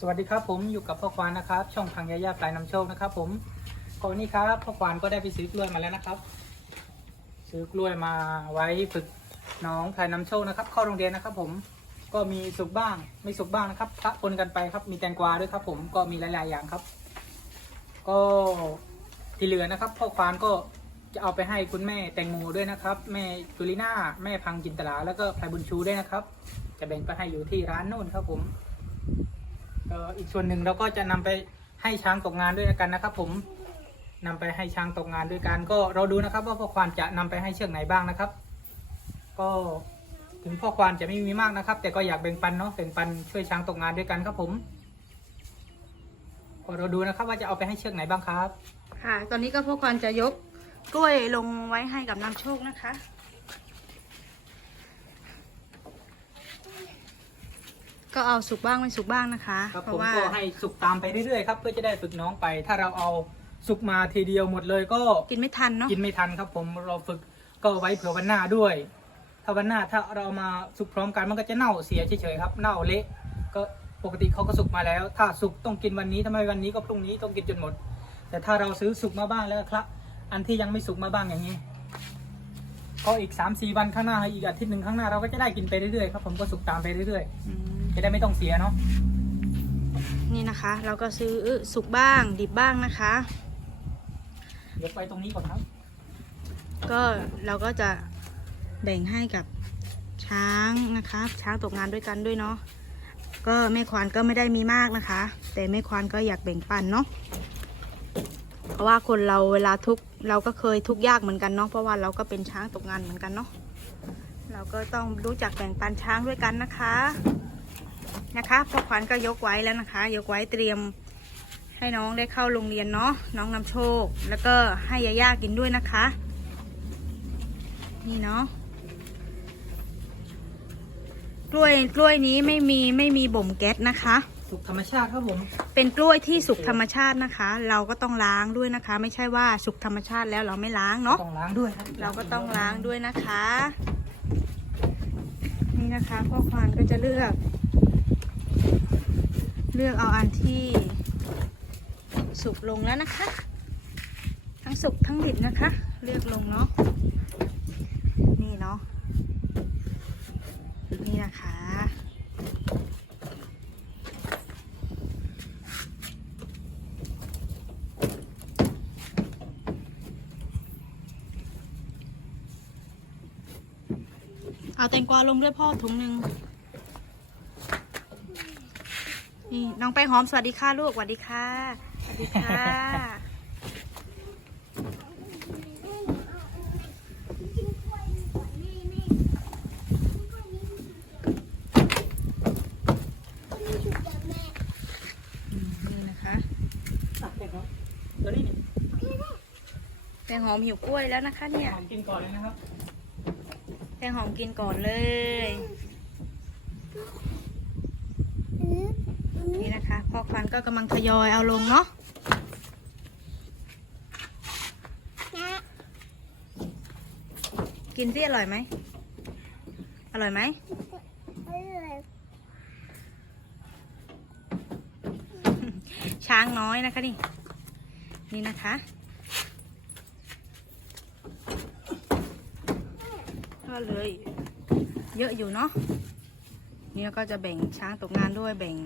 สวัสดีครับผมอยู่กับพ่อควานนะครับ ช่องทางยายาปลายนำโชคนะครับ ผมก่อนนี้ครับพ่อควานก็ได้ไปซื้อกล้วยมาแล้วนะครับ ซื้อกล้วยมาไว้ฝึกน้องพลายนำโชคนะครับ เข้าโรงเรียนนะครับ ผมก็มีสุกบ้างไม่สุกบ้างนะครับพระปนกันไปครับ มีแตงกวาด้วยครับ ผมก็มีหลาย ๆ อย่างครับ ก็ที่เหลือนะครับ พ่อควานก็จะเอาไปให้คุณแม่แตงโมด้วยนะครับ แม่จุลิน่าแม่พังจินตลาแล้วก็พลายบุญชูด้วยนะครับ จะแบ่งไปให้อยู่ที่ร้านโน่นครับผม อีกส่วนหนึ่งเราก็จะนำไปให้ช้างตกงานด้วยกันนะครับ ผมนำไปให้ช้างตกงานด้วยกันก็เราดูนะครับ ว่าพ่อควานจะนำไปให้เชือกไหนบ้างนะครับ ก็ถึงพ่อควานจะไม่มีมากนะครับ แต่ก็อยากแบ่งปันเนาะแบ่งปันช่วยช้างตกงานด้วยกันครับผมก็เราดูนะครับ ว่าจะเอาไปให้เชือกไหนบ้างครับ ค่ะ ตอนนี้ก็พวกควานจะยกกล้วยลงไว้ให้กับนำโชคนะคะ ก็เอาสุกบ้างไม่สุกบ้างนะคะ ครับเพผมราะว่าก็ให้สุกตามไปเรื่อยๆครับเพื่อจะได้ฝึกน้องไป ถ้าเราเอาสุกมาทีเดียวหมดเลยก็กินไม่ทันเนาะ กินไม่ทันครับผมเราฝึกก็ไว้เผื่อวันหน้าด้วย ถ้าวันหน้าถ้าเรามาสุกพร้อมกันมันก็จะเน่าเสียเฉยๆครับเน่าเละก็ปกติเขาก็สุกมาแล้ว ถ้าสุกต้องกินวันนี้ทำไมวันนี้ก็พรุ่งนี้ต้องกินจนหมด แต่ถ้าเราซื้อสุกมาบ้างแล้วครับ อันที่ยังไม่สุกมาบ้างอย่างนี้ก็อีก3าสี่วันข้างหน้าอีกอาทิตย์หนึ่งข้างหน้าเราก็จะได้กินไปเรื่อยๆครับผมก็สุกตามไปเรื่อยอืมๆ จะได้ไม่ต้องเสียเนาะนี่นะคะ เราก็ซื้อสุกบ้างดิบบ้างนะคะ เดี๋ยวไปตรงนี้ก่อนครับ ก็เราก็จะแบ่งให้กับช้างนะคะช้างตกงานด้วยกันด้วยเนาะก็แม่ควานก็ไม่ได้มีมากนะคะ แต่แม่ควานก็อยากแบ่งปันเนาะเพราะว่าคนเราเวลาทุกข์เราก็เคยทุกข์ยากเหมือนกันเนาะเพราะว่าเราก็เป็นช้างตกงานเหมือนกันเนาะเราก็ต้องรู้จักแบ่งปันช้างด้วยกันนะคะ นะคะพ่อขวัญก็ยกไว้แล้วนะคะ ยกไว้เตรียมให้น้องได้เข้าโรงเรียนเนาะน้องนำโชค แล้วก็ให้ยาย่ากินด้วยนะคะ นี่เนาะกล้วยกล้วยนี้ไม่มีไม่มีบ่มแก๊สนะคะ สุกธรรมชาติครับผม เป็นกล้วยที่สุกธรรมชาตินะคะ เราก็ต้องล้างด้วยนะคะ ไม่ใช่ว่าสุกธรรมชาติแล้วเราไม่ล้างเนาะต้องล้างด้วยครับเราก็ต้องล้างด้วยนะคะ นี่นะคะพ่อควานก็จะเลือก เลือกเอาอันที่สุกลงแล้วนะคะ ทั้งสุกทั้งดิบนะคะ เลือกลงเนาะนี่เนาะนี่นะคะเอาแตงกวาลงด้วยพ่อถุงหนึ่ง นี่น้องไปหอมสวัสดีค่ะลูกสวัสดีค่ะ สวัสดีค่ะอืมนี่นะคะตักเด็กครับเดี๋ยวนี้นี่แตงหอมหิวกล้วยแล้วนะคะ เนี่ย หอมกินก่อนเลยนะครับ แตงหอมกินก่อนเลย นี่นะคะพ่อควันก็กำลังทยอยเอาลงเนาะกินที่อร่อยไหม อร่อยไหมช้างน้อยนะคะนี่ นี่นะคะ ก็เลย เยอะอยู่เนาะนี่ก็จะแบ่งช้างตกงานด้วยแบ่ง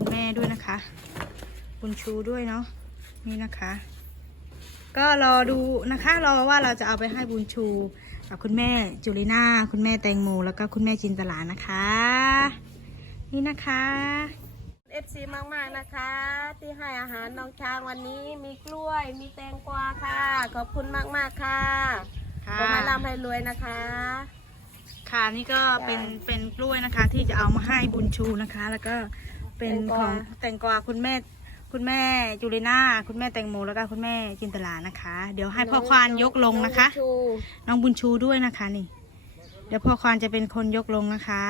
คุณแม่ด้วยนะคะ คุณชูด้วยเนาะนี่นะคะ ก็รอดูนะคะรอว่าเราจะเอาไปให้บุญชูกับคุณแม่จุลิน่าคุณแม่แตงโมแล้วก็คุณแม่จินตลานะคะ นี่นะคะเอฟซีมากๆนะคะ ที่ให้อาหารน้องช้างวันนี้มีกล้วย มีแตงกวาค่ะ ขอบคุณมากๆค่ะค่ะขอให้ร่ำให้รวยนะคะ ค่ะนี่ก็เป็นเป็นกล้วยนะคะ ที่จะเอามาให้บุญชูนะคะ แล้วก็ เป็นแตงกขวา องแตงกวาคุณแม่ คุณแม่จุลิน่าคุณแม่แตงโมแล้วก็คุณแม่จินตลานะคะ เดี๋ยวให้พ่อควานยกลงนะคะองชูน้องบุญชูด้วยนะคะนี่ เดี๋ยวพ่อควานจะเป็นคนยกลงนะคะ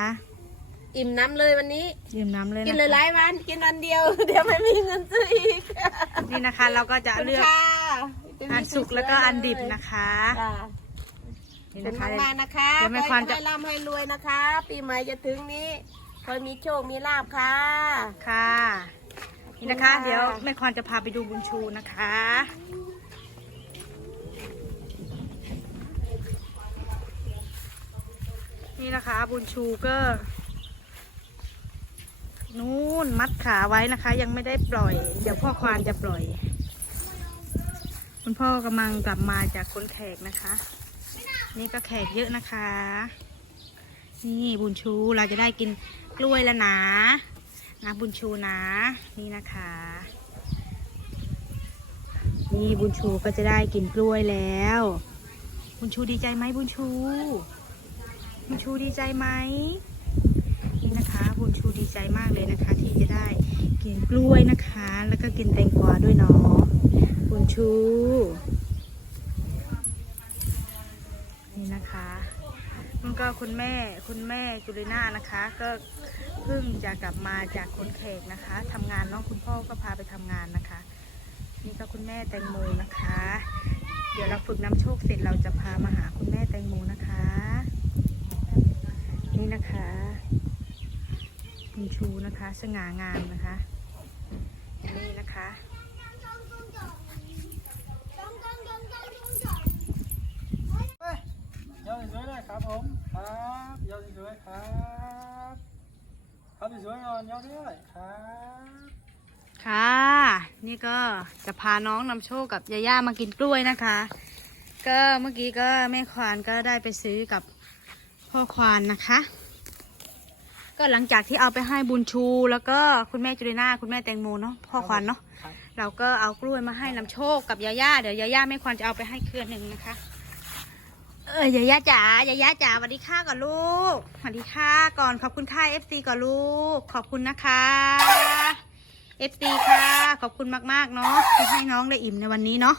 อิ่มน้ำเลยวันนี้ ดื่มน้ำเลยกินนะเลยหคะลายวัน กินวันเดียว เดี๋ยวไม่มีเงินซื้ออีกนี่นะคะ เราก็จะขอบคุณเลือกค่ะอันสุกแล้วก็อันดิบนะคะค่ะนี่ขอบนะคุคะณมากๆนะคะเดี๋ยวแม่ขอควานจะ ให้ร่ำให้รวยนะคะ ปีใหม่จะถึงนี้ คอยมีโชคมีลาบค่ะ ค่ะนะคะ เดี๋ยวแม่ควานจะพาไปดูบุญชูนะคะ นี่นะคะ บุญชูก็นู่นมัดขาไว้นะคะ ยังไม่ได้ปล่อย เดี๋ยวพ่อควานจะปล่อย คุณพ่อกำลังกลับมาจากคนแขกนะคะ นี่ก็แขกเยอะนะคะ นี่บุญชูเราจะได้กิน กล้วยแล้วนะนะบุญชูนะ นี่นะคะ นี่บุญชูก็จะได้กินกล้วยแล้ว บุญชูดีใจไหมบุญชู บุญชูดีใจไหมนี่นะคะ บุญชูดีใจมากเลยนะคะ ที่จะได้กินกล้วยนะคะ แล้วก็กินแตงกวาด้วยเนาะบุญชู นี่นะคะ นก็คุณแม่คุณแม่จุลิน่านะคะ ก็เพิ่งจะกลับมาจากคนแขกนะคะทำงานน้องคุณพ่อก็พาไปทำงานนะคะ นี่ก็คุณแม่แตงโมนะคะ เดี๋ยวเราฝึกน้ำโชคเสร็จเราจะพามาหาคุณแม่แตงโมนะคะ นี่นะคะคุณชูนะคะ สง่างามนะคะ นี่นะคะ เฮ้ยยอดสวยๆเลย ครับผม ครับยอดสวยๆครับครับสวยๆนอนยอดด้วยครับ ค่ะ นี่ก็จะพาน้องนำโชคกับยาย่ามากินกล้วยนะคะ ก็เมื่อกี้ก็แม่ควานก็ได้ไปซื้อกับพ่อควานนะคะ ก็หลังจากที่เอาไปให้บุญชู แล้วก็คุณแม่จุลิน่าคุณแม่แตงโมเนาะพ่อควานเนาะครับเราก็เอากล้วยมาให้นำโชคกับยาย่าเดี๋ยวยาย่าแม่ควานจะเอาไปให้เครือหนึ่งนะคะ เออยาย่าจ๋ายาย่าจ๋าสวัสดีค่ะก่อนลูกสวัสดีค่ะก่อนขอบคุณค่ะเอฟซีก่อนลูก ขอบคุณนะคะเอฟซีค่ะ ขอบคุณมากๆเนาะที่ให้น้องได้อิ่มในวันนี้เนาะ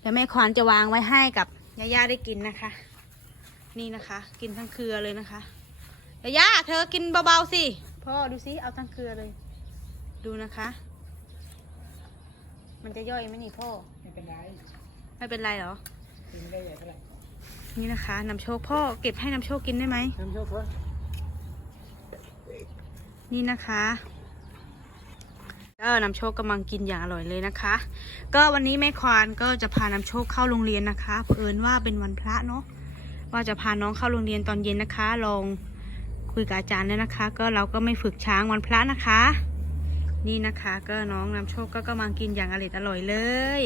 เดี๋ยวแม่ควานจะวางไว้ให้กับยาย่าได้กินนะคะ นี่นะคะ กินทั้งเครือเลยนะคะยาย่าเธอกินเบาๆสิพ่อดูสิเอาทั้งเครือเลย ดูนะคะ มันจะย่อยไหมนี่พ่อไม่เป็นไรไม่เป็นไรเหรอกินไม่ได้ใหญ่เท่าไหร่ นี่นะคะนำโชคพ่อเก็บให้นำโชคกินได้ไหมน้ำโชคเพิ่มนี่นะคะก็นำโชคกำลังกินอย่างอร่อยเลยนะคะ ก็วันนี้แม่ควานก็จะพานำโชคเข้าโรงเรียนนะคะเผอิญว่าเป็นวันพระเนาะว่าจะพาน้องเข้าโรงเรียนตอนเย็นนะคะ ลองคุยกับอาจารย์ด้วยนะคะ ก็เราก็ไม่ฝึกช้างวันพระนะคะ นี่นะคะ ก็น้องนำโชคก็กำลังกินอย่างอร่อยอร่อยเลย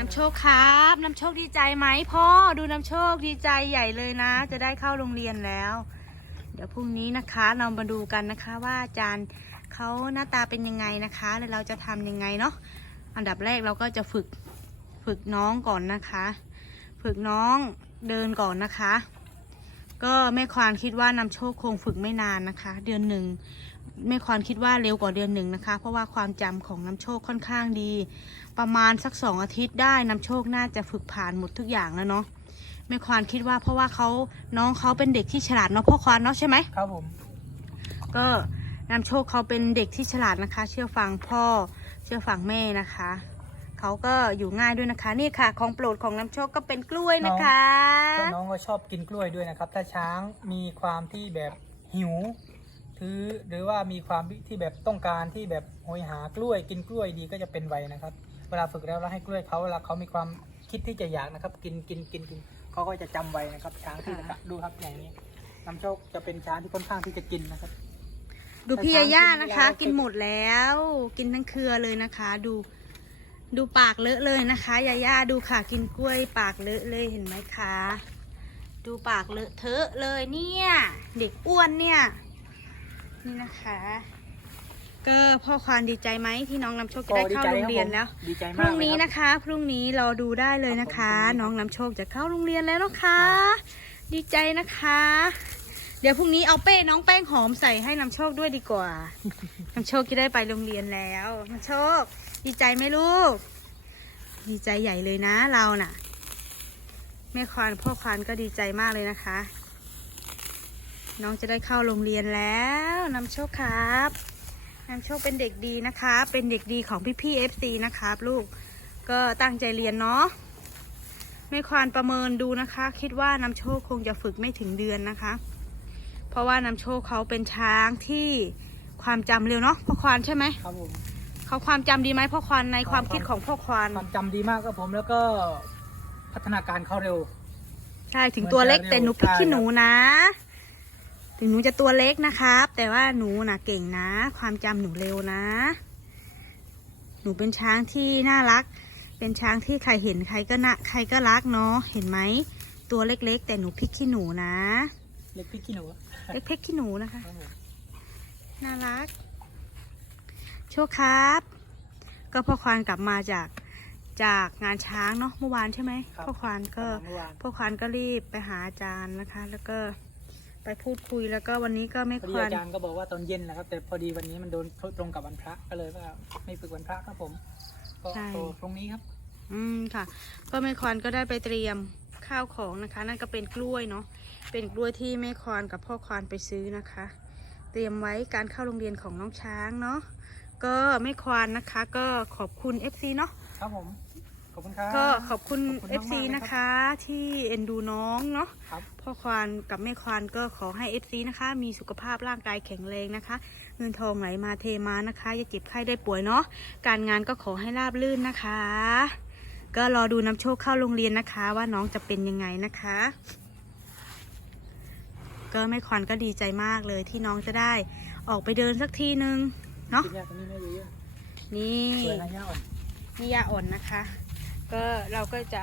น้ำโชคครับ น้ำโชคดีใจไหมพ่อดูน้ำโชคดีใจใหญ่เลยนะ จะได้เข้าโรงเรียนแล้ว เดี๋ยวพรุ่งนี้นะคะเรามาดูกันนะคะว่าอาจารย์เขาหน้าตาเป็นยังไงนะคะแล้วเราจะทำยังไงเนาะอันดับแรกเราก็จะฝึกฝึกน้องก่อนนะคะ ฝึกน้องเดินก่อนนะคะ ก็แม่ควานคิดว่านำโชคคงฝึกไม่นานนะคะ เดือนหนึ่งแม่ควานคิดว่าเร็วกว่าเดือนหนึ่งนะคะ เพราะว่าความจำของน้ำโชคค่อนข้างดี ประมาณสักสองอาทิตย์ได้น้ำโชคน่าจะฝึกผ่านหมดทุกอย่างแล้วเนาะแม่ควานคิดว่าเพราะว่าเขาน้องเขาเป็นเด็กที่ฉลาดเนาะพ่อควานเนาะใช่ไหม ครับผม ก็นำโชคเขาเป็นเด็กที่ฉลาดนะคะ เชื่อฟังพ่อเชื่อฟังแม่นะคะ เขาก็อยู่ง่ายด้วยนะคะ นี่ค่ะ ของโปรดของน้ำโชคก็เป็นกล้วยนะคะก็น้องก็ชอบกินกล้วยด้วยนะครับ ถ้าช้างมีความที่แบบหิวถือหรือว่ามีความที่แบบต้องการที่แบบโหยหากล้วยกินกล้วยดีก็จะเป็นไวนะครับ เวลาฝึกแล้วเราให้กล้วยเขาเวลาเขามีความคิดที่จะอยากนะครับ กินกินกินกินเขาก็จะจำไว้นะครับ ช้างที่นะครับดูครับอย่างนี้น้ำโชคจะเป็นช้างที่ค่อนข้างที่จะกินนะครับ ดูพี่ยาย่านะคะแต่ช้างกิกินนแล้วหมดแล้ว กินทั้งเครือเลยนะคะ ดู ดูปากเลอะเลยนะคะยาย่าดูค่ะกินกล้วย ปากเลอะเลยเห็นไหมคะ ดูปากเลอะเทอะเลยเนี่ย เด็กอ้วนเนี่ย นี่นะคะ ก็พ่อควานดีใจไหมที่น้องนำโชคจะได้เข้าโรงเรียนแล้วดีใจพมากรุ่งเลยนี้ครับนะคะ พรุ่งนี้เราดูได้เลยนะคะครับผมน้องน้ำโชคจะเข้าโรงเรียนแล้วนะคะ ดีใจนะคะ เดี๋ยวพรุ่งนี้เอาเป้น้องแป้งหอมใส่ให้น้ำโชคด้วยดีกว่าน้ำโชคจะได้ไปโรงเรียนแล้วน้ำโชค ดีใจไหมลูก ดีใจใหญ่เลยนะเราน่ะ แม่ควานพ่อควานก็ดีใจมากเลยนะคะ น้องจะได้เข้าโรงเรียนแล้วนำโชคครับนำโชคเป็นเด็กดีนะคะ เป็นเด็กดีของพี่พี่เอฟซีนะครับ ลูกก็ตั้งใจเรียนเนาะแม่ควานประเมินดูนะคะ คิดว่านำโชคคงจะฝึกไม่ถึงเดือนนะคะ เพราะว่านำโชคเขาเป็นช้างที่ความจำเร็วเนาะพ่อควานใช่ไหมครับผม เขาความจำดีไหมพ่อควานในความคิดของพ่อควานความจำดีมากครับผมแล้วก็พัฒนาการเขาเร็ว ใช่ถึงตัวเล็กมันจะแต่หนูพริกเร็วขี้หนูนะ ถึงหนูจะตัวเล็กนะครับ แต่ว่าหนูนะเก่งนะ ความจำหนูเร็วนะ หนูเป็นช้างที่น่ารัก เป็นช้างที่ใครเห็นใครก็นะใครก็รักเนาะเห็นไหมตัวเล็กๆ แต่หนูพริกขี้หนูนะ เล็กพริกขี้หนู เล็กพริกขี้หนูนะคะครับผมน่ารักโชคครับ ก็พ่อควานกลับมาจากจากงานช้างเนาะเมื่อวานใช่ไหมพ่อควานก็เมื่อวาน พ่อควานก็รีบไปหาอาจารย์นะคะ แล้วก็ไปพูดคุยแล้วก็วันนี้ก็ไม่พอคดีวรอาจารย์ก็บอกว่าตอนเย็นนะครับ แต่พอดีวันนี้มันโดนตรงกับวันพระก็เลยว่าไม่ฝึกวันพระครับผมก็โตพรุ่งนี้ครับ อืมค่ะ ก็แม่ควานก็ได้ไปเตรียมข้าวของนะคะ นั่นก็เป็นกล้วยเนาะเป็นกล้วยที่แม่ควานกับพ่อควานไปซื้อนะคะ เตรียมไว้การเข้าโรงเรียนของน้องช้างเนาะ ก็แม่ควานนะคะ ก็ขอบคุณ FC เนาะครับผมขอบคุณครับ ก็ขอบคุณ ขอบคุณมากๆ FC เลยครับนะคะ ที่เอ็นดูน้องเนาะครับ พ่อควานกับแม่ควานก็ขอให้ FC นะคะ มีสุขภาพร่างกายแข็งแรงนะคะ เงินทองไหลมาเทมานะคะ อย่าเจ็บไข้ได้ป่วยเนาะการงานก็ขอให้ราบรื่นนะคะ ก็รอดูน้ำโชคเข้าโรงเรียนนะคะ ว่าน้องจะเป็นยังไงนะคะ ก็แม่ควานก็ดีใจมากเลยที่น้องจะได้ออกไปเดินสักทีนึง เนาะกินยาตรงนี้ไม่เยอะนี่ๆสวยนะย่าอ่อนนี่ยาอ่อนนะคะ ก็เราก็จะ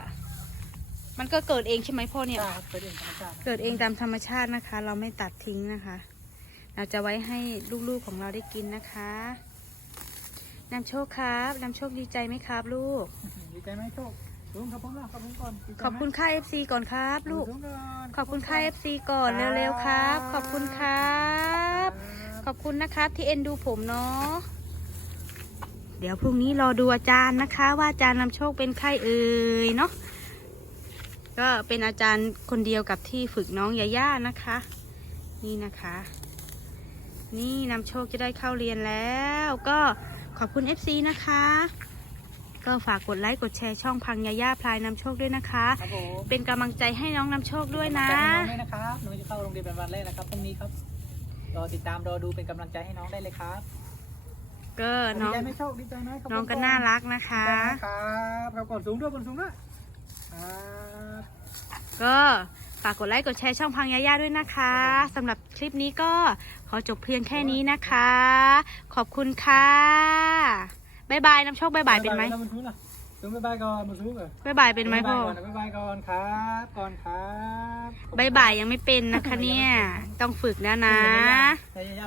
มันก็เกิดเองใช่ไหมพ่อเนี่ยใช่ครับเป็นเองธรรมชาติเกิดเองตามธรรมชาตินะคะ เราไม่ตัดทิ้งนะคะ เราจะไว้ให้ลูกๆของเราได้กินนะคะนำโชคครับนำโชคดีใจไหมครับ ลูก ดีใจไหมโชคลุงขอบคุณมากขอบคุณก่อนดีใจไหมขอบคุณค่า FC ก่อนครับลูกขอบคุณก่อนขอบคุณค่า FC ก่อนเร็วๆครับ ขอบคุณครับ ขอบคุณนะครับที่เอ็นดูผมเนาะเดี๋ยวพรุ่งนี้รอดูอาจารย์นะคะ ว่าอาจารย์นำโชคเป็นใครเอ่ยเนาะก็เป็นอาจารย์คนเดียวกับที่ฝึกน้องยาย่านะคะ นี่นะคะ นี่นำโชคจะได้เข้าเรียนแล้ว ก็ขอบคุณ FC นะคะ ก็ฝากกดไลค์กดแชร์ช่องพังยาย่าพลายนำโชคด้วยนะคะ ครับผมเป็นกำลังใจให้น้องนำโชคด้วยนะกำลังใจให้น้องด้วยนะครับหนูจะเข้าโรงเรียนเป็นวันแรกนะครับพรุ่งนี้ครับ รอติดตามรอดูเป็นกำลังใจให้น้องได้เลยครับก็ดีน้องใจไหมโชคดีใจไหมขบคุณน้องก็น่ารักนะคะดีใจนะครับเราก่อนสูงด้วยบนสูงด้วยครับก็ฝากกดไลค์กดแชร์ช่องพังยาย่าด้วยนะคะสำหรับคลิปนี้ก็ขอจบเพียงแค่นี้นะคะ ขอบคุณค่ะบายบายน้ำโชคบายบายเป็นไหมบนสูงล่ะ สูงบายบายก่อนบนสูงก่อนบายบายเป็นไหมพ่อบ๊ายบายก่อนบ๊ายบายก่อนครับ ก่อนครับบายบายยังไม่เป็นนะคะเนี่ย ต้องฝึกนะนะ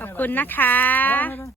ขอบคุณนะคะบ๊ายบาย